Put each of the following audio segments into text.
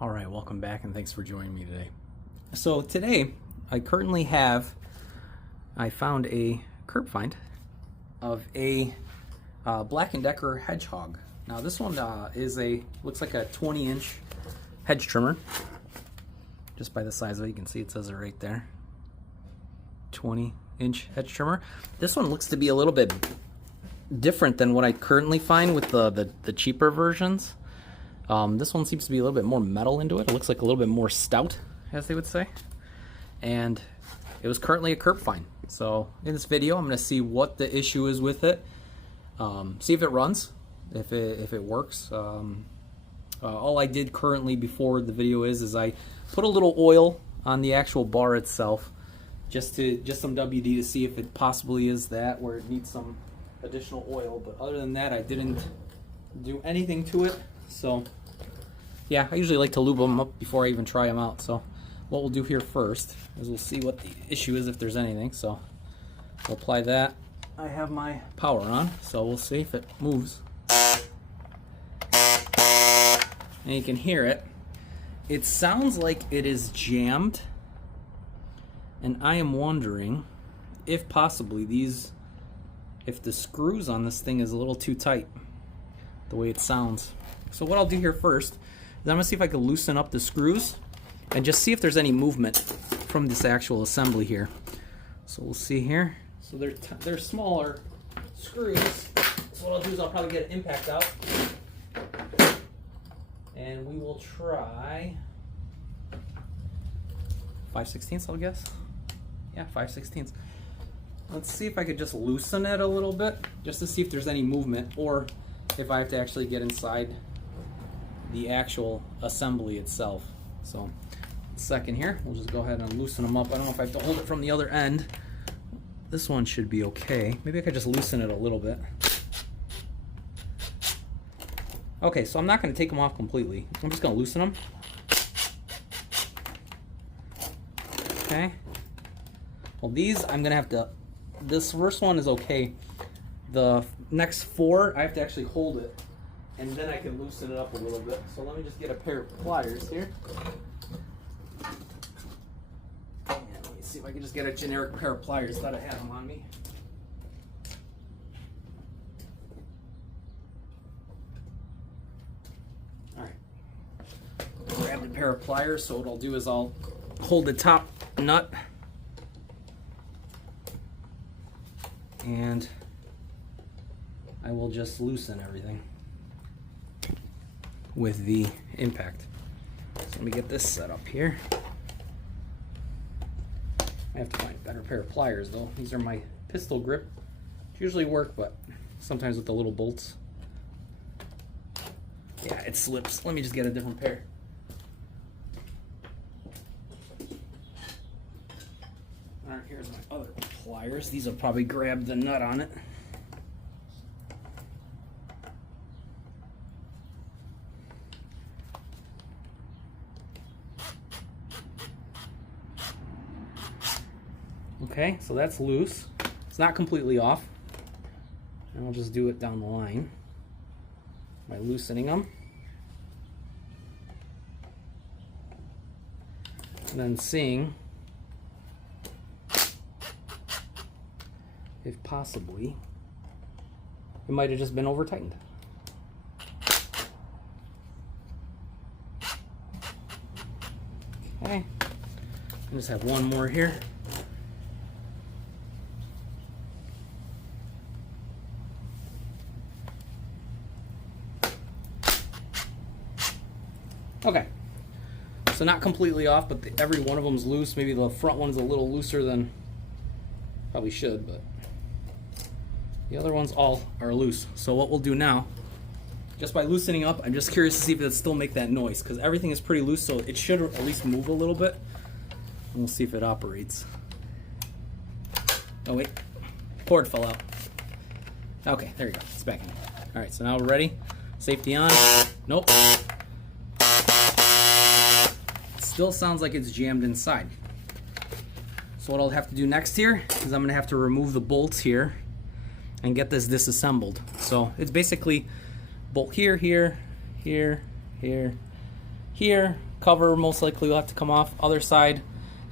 All right, welcome back and thanks for joining me today. So today I currently have, I found a curb find of a Black & Decker hedgehog. Now this one looks like a 20-inch hedge trimmer. Just by the size of it, you can see it says it right there. 20-inch hedge trimmer. This one looks to be a little bit different than what I currently find with the cheaper versions. This one seems to be a little bit more metal into it. It looks like a little bit more stout, as they would say. And it was currently a curb find. So in this video, I'm going to see what the issue is with it. See if it runs, if it works. All I did currently before the video is I put a little oil on the actual bar itself, just some WD to see if it possibly is that where it needs some additional oil. But other than that, I didn't do anything to it. So yeah, I usually like to lube them up before I even try them out. So what we'll do here first is we'll see what the issue is, if there's anything. So we'll apply that. I have my power on, so we'll see if it moves. And you can hear it. It sounds like it is jammed, and I am wondering if possibly if the screws on this thing is a little too tight, the way it sounds. So what I'll do here first is I'm going to see if I can loosen up the screws and just see if there's any movement from this actual assembly here. So we'll see here. So they're smaller screws. So what I'll do is I'll probably get an impact out. And we will try 5/16, I'll guess. Yeah, 5/16. Let's see if I could just loosen it a little bit, just to see if there's any movement, or if I have to actually get inside the actual assembly itself. So, second here, we'll just go ahead and loosen them up. I don't know if I have to hold it from the other end. This one should be okay. Maybe I could just loosen it a little bit. Okay, so I'm not going to take them off completely. I'm just going to loosen them. Okay. Well, these I'm going to have to... This first one is okay. The next four, I have to actually hold it, and then I can loosen it up a little bit. So let me just get a pair of pliers here. And let me see if I can just get a generic pair of pliers. Thought I had them on me. Grab the pair of pliers, so what I'll do is I'll hold the top nut and I will just loosen everything with the impact. So let me get this set up here. I have to find a better pair of pliers though. These are my pistol grip, which usually work, but sometimes with the little bolts, yeah, it slips. Let me just get a different pair. Alright, here's my other pliers. These will probably grab the nut on it. Okay, so that's loose. It's not completely off. And I'll just do it down the line by loosening them. And then seeing if possibly it might have just been over tightened. Okay, I just have one more here. Okay, so not completely off, but every one of them's loose. Maybe the front one's a little looser than probably should, but the other ones all are loose. So what we'll do now, just by loosening up, I'm just curious to see if it'll still make that noise, because everything is pretty loose, so it should at least move a little bit. And we'll see if it operates. Oh wait, cord fell out. Okay, there you go, it's back in. All right, so now we're ready. Safety on. Nope. Still sounds like it's jammed inside. So what I'll have to do next here is I'm gonna have to remove the bolts here and get this disassembled. So it's basically bolt here, here, here, here, here. Cover most likely will have to come off, other side,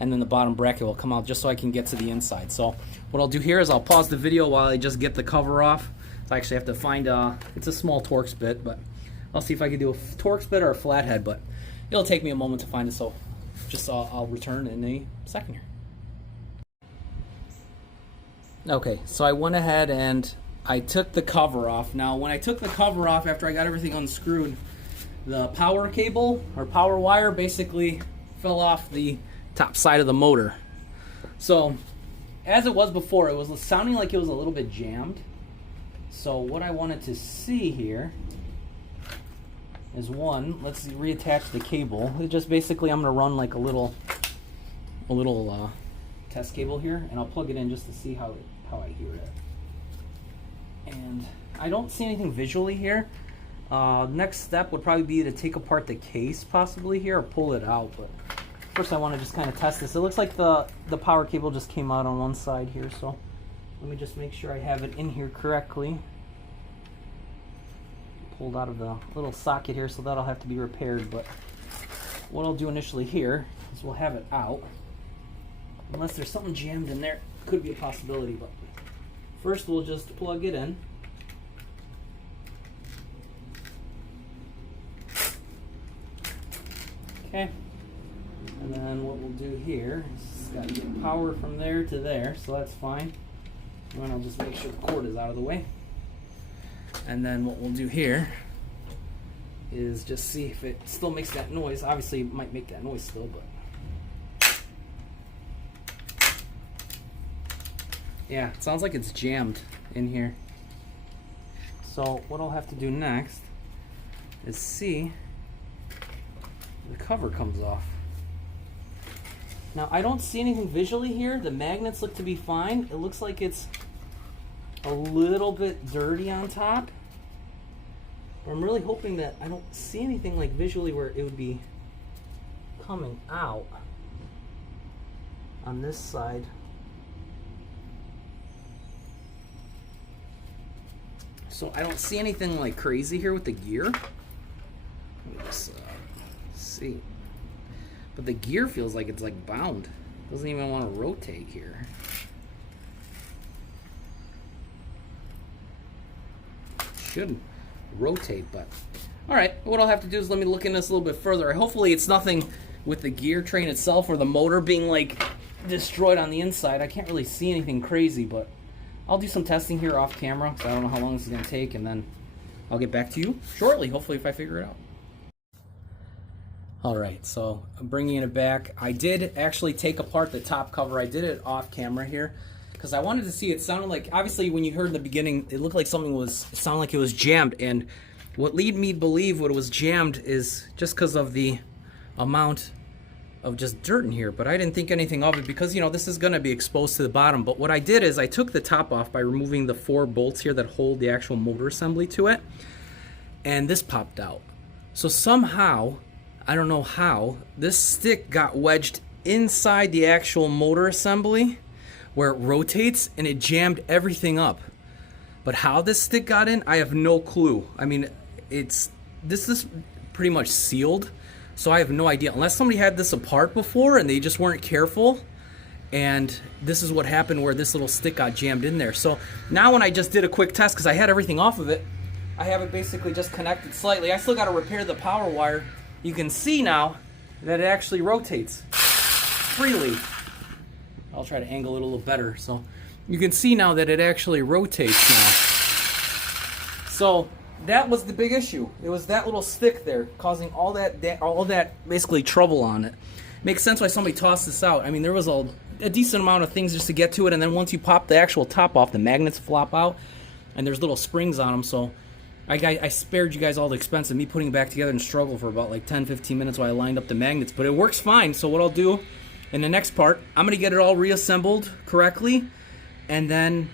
and then the bottom bracket will come out just so I can get to the inside. So what I'll do here is I'll pause the video while I just get the cover off. So I actually have to find, it's a small Torx bit, but I'll see if I can do a Torx bit or a flathead, but it'll take me a moment to find it, so just I'll return in a second here. Okay, so I went ahead and I took the cover off. Now, when I took the cover off after I got everything unscrewed, the power cable or power wire basically fell off the top side of the motor. So, as it was before, it was sounding like it was a little bit jammed. So what I wanted to see here is one, let's reattach the cable. It just basically, I'm gonna run like a little test cable here, and I'll plug it in just to see how I hear it. And I don't see anything visually here. Next step would probably be to take apart the case possibly here or pull it out, but first I want to just kind of test this. It looks like the power cable just came out on one side here, so let me just make sure I have it in here correctly. Pulled out of the little socket here, so that'll have to be repaired, but what I'll do initially here is we'll have it out. Unless there's something jammed in there, could be a possibility, but first we'll just plug it in. Okay, and then what we'll do here is got to get power from there to there, so that's fine. And then I'll just make sure the cord is out of the way. And then what we'll do here is just see if it still makes that noise. Obviously, it might make that noise still, but yeah, it sounds like it's jammed in here. So what I'll have to do next is see the cover comes off. Now I don't see anything visually here. The magnets look to be fine. It looks like it's a little bit dirty on top. But I'm really hoping that I don't see anything like visually where it would be coming out on this side. So I don't see anything like crazy here with the gear. Let me just see. But the gear feels like it's like bound. Doesn't even want to rotate here. Should rotate, but all right, what I'll have to do is let me look into this a little bit further. Hopefully it's nothing with the gear train itself or the motor being like destroyed on the inside. I can't really see anything crazy, but I'll do some testing here off camera, so I don't know how long this is going to take, and then I'll get back to you shortly, hopefully, if I figure it out. All right, so I'm bringing it back. I did actually take apart the top cover. I did it off camera here because I wanted to see. It sounded like, obviously when you heard in the beginning, it looked like something was, it sounded like it was jammed, and what led me to believe what was jammed is just because of the amount of just dirt in here, but I didn't think anything of it because, you know, this is going to be exposed to the bottom. But what I did is I took the top off by removing the 4 bolts here that hold the actual motor assembly to it, and this popped out. So somehow, I don't know how, this stick got wedged inside the actual motor assembly where it rotates, and it jammed everything up. But how this stick got in, I have no clue. I mean, this is pretty much sealed, so I have no idea. Unless somebody had this apart before and they just weren't careful, and this is what happened where this little stick got jammed in there. So now when I just did a quick test, because I had everything off of it, I have it basically just connected slightly. I still got to repair the power wire. You can see now that it actually rotates freely. I'll try to angle it a little better. So you can see now that it actually rotates now. So that was the big issue. It was that little stick there causing all that basically trouble on it. Makes sense why somebody tossed this out. I mean, there was a decent amount of things just to get to it, and then once you pop the actual top off, the magnets flop out, and there's little springs on them, so I spared you guys all the expense of me putting it back together and struggle for about like 10-15 minutes while I lined up the magnets, but it works fine. So what I'll do in the next part, I'm going to get it all reassembled correctly, and then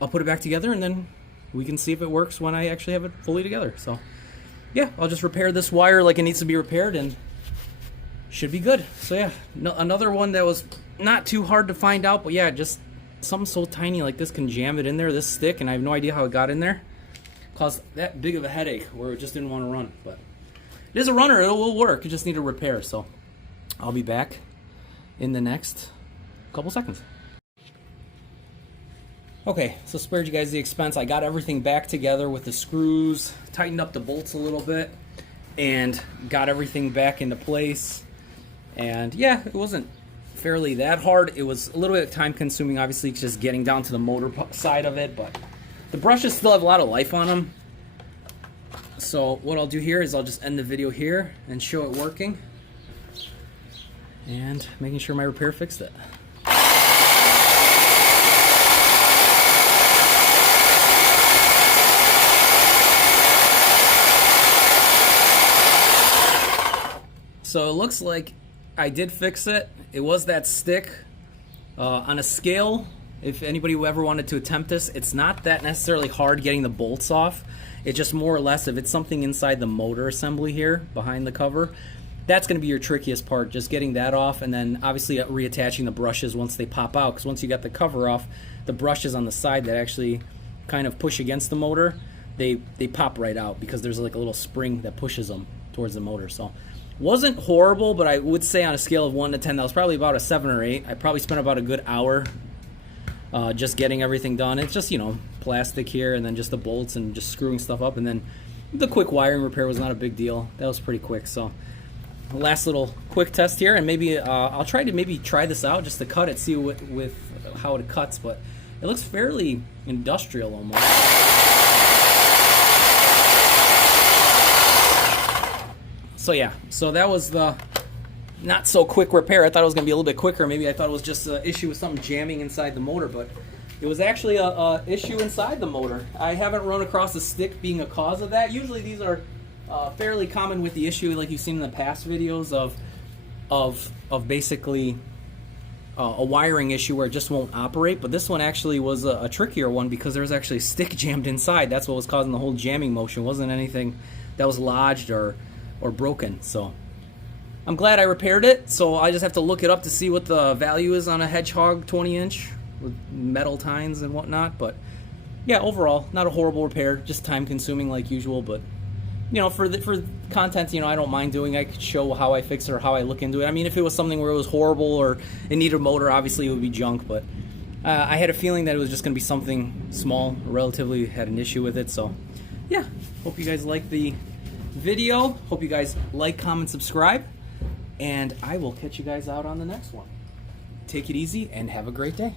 I'll put it back together, and then we can see if it works when I actually have it fully together. So yeah, I'll just repair this wire like it needs to be repaired, and should be good. So yeah, another one that was not too hard to find out, but yeah, just something so tiny like this can jam it in there, this stick, and I have no idea how it got in there. Caused that big of a headache where it just didn't want to run. But it is a runner. It will work. You just need a repair. So I'll be back in the next couple seconds. Okay, so spared you guys the expense. I got everything back together with the screws, tightened up the bolts a little bit, and got everything back into place. And yeah, it wasn't fairly that hard. It was a little bit time consuming, obviously, just getting down to the motor side of it, but the brushes still have a lot of life on them. So what I'll do here is I'll just end the video here and show it working and making sure my repair fixed it. So it looks like I did fix it. It was that stick. On a scale, if anybody ever wanted to attempt this, it's not that necessarily hard getting the bolts off. It's just more or less if it's something inside the motor assembly here behind the cover, that's going to be your trickiest part, just getting that off, and then obviously reattaching the brushes once they pop out, because once you got the cover off, the brushes on the side that actually kind of push against the motor, they pop right out because there's like a little spring that pushes them towards the motor. So wasn't horrible, but I would say on a scale of 1 to 10, that was probably about a 7 or 8. I probably spent about a good hour just getting everything done. It's just, you know, plastic here and then just the bolts and just screwing stuff up, and then the quick wiring repair was not a big deal. That was pretty quick. So last little quick test here, and maybe I'll try this out just to cut it, see with how it cuts, but it looks fairly industrial almost. So yeah, so that was the not so quick repair. I thought it was going to be a little bit quicker. Maybe I thought it was just an issue with something jamming inside the motor, but it was actually a issue inside the motor. I haven't run across a stick being a cause of that. Usually these are fairly common with the issue like you've seen in the past videos of basically a wiring issue where it just won't operate, but this one actually was a trickier one because there was actually a stick jammed inside. That's what was causing the whole jamming motion. It wasn't anything that was lodged or broken. So I'm glad I repaired it. So I just have to look it up to see what the value is on a Hedgehog 20-inch with metal tines and whatnot. But yeah, overall, not a horrible repair, just time consuming like usual. But you know, for content, you know, I don't mind doing. I could show how I fix it or how I look into it. I mean, if it was something where it was horrible or it needed a motor, obviously it would be junk. But I had a feeling that it was just going to be something small, relatively had an issue with it. So yeah, hope you guys like the video. Hope you guys like, comment, subscribe, and I will catch you guys out on the next one. Take it easy and have a great day.